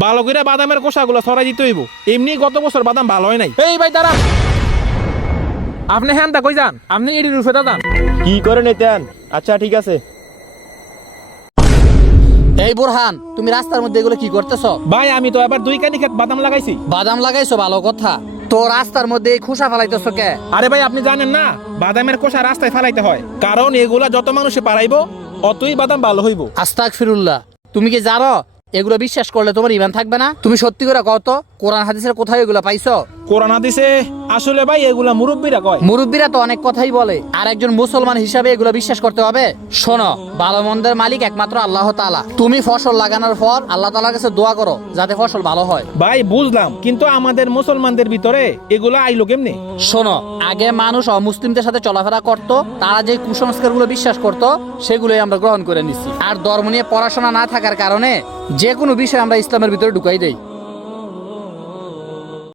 ভালো করে বাদামের কোষাগুলো ছড়াই দিতে হইব, এমনি গত বছর বাদাম ভালো হয় নাই। এই ভাই দাঁড়ান, আপনি হ্যাঁ তা কই যান? আপনি এডি রুফে দাঁড়ান। কি করে নিতেন? আচ্ছা ঠিক আছে। এই বোরহান, তুমি রাস্তার মধ্যে এগুলো কি করতেছ? ভাই আমি তো এবার 2 কানি ক্ষেত বাদাম লাগাইছি। বাদাম লাগাইছো ভালো কথা, তো রাস্তার মধ্যে এই খোসা ফেলাইতেছ কে? আরে ভাই আপনি জানেন না বাদামের কোষা রাস্তায় ফেলাইতে হয়, কারণ এগুলা যত মানুষে পারাইবো অতই বাদাম ভালো হইব। আস্তাগফিরুল্লাহ, তুমি কি জানো এগুলো বিশ্বাস করলে তোমার ঈমান থাকবে না? তুমি সত্যি করে কও তো, কোরআন হাদিসের কোথায় এগুলো পাইছো? কোরআন হাদিসে আসলে ভাই এগুলা মুরব্বীরা কয়। মুরব্বীরা তো অনেক কথাই বলে, আর একজন মুসলমান হিসাবে এগুলো বিশ্বাস করতে হবে। শোনো, ভালো মন্দের মালিক একমাত্র আল্লাহ তাআলা। তুমি ফসল লাগানোর পর আল্লাহ তাআলার কাছে দোয়া করো যাতে ফসল ভালো হয়। ভাই বুঝলাম, কিন্তু আমাদের মুসলমানদের ভিতরে এগুলা আইলো কেমনে? শোনো, আগে মানুষ অমুসলিমদের সাথে চলাফেরা করত, তারা যে কুসংস্কারগুলো বিশ্বাস করত সেগুলোই আমরা গ্রহণ করে নিচ্ছি। আর ধর্ম নিয়ে পড়াশোনা না থাকার কারণে যে কোনো বিষয় আমরা ইসলামের ভিতরে ঢুকাই দেই।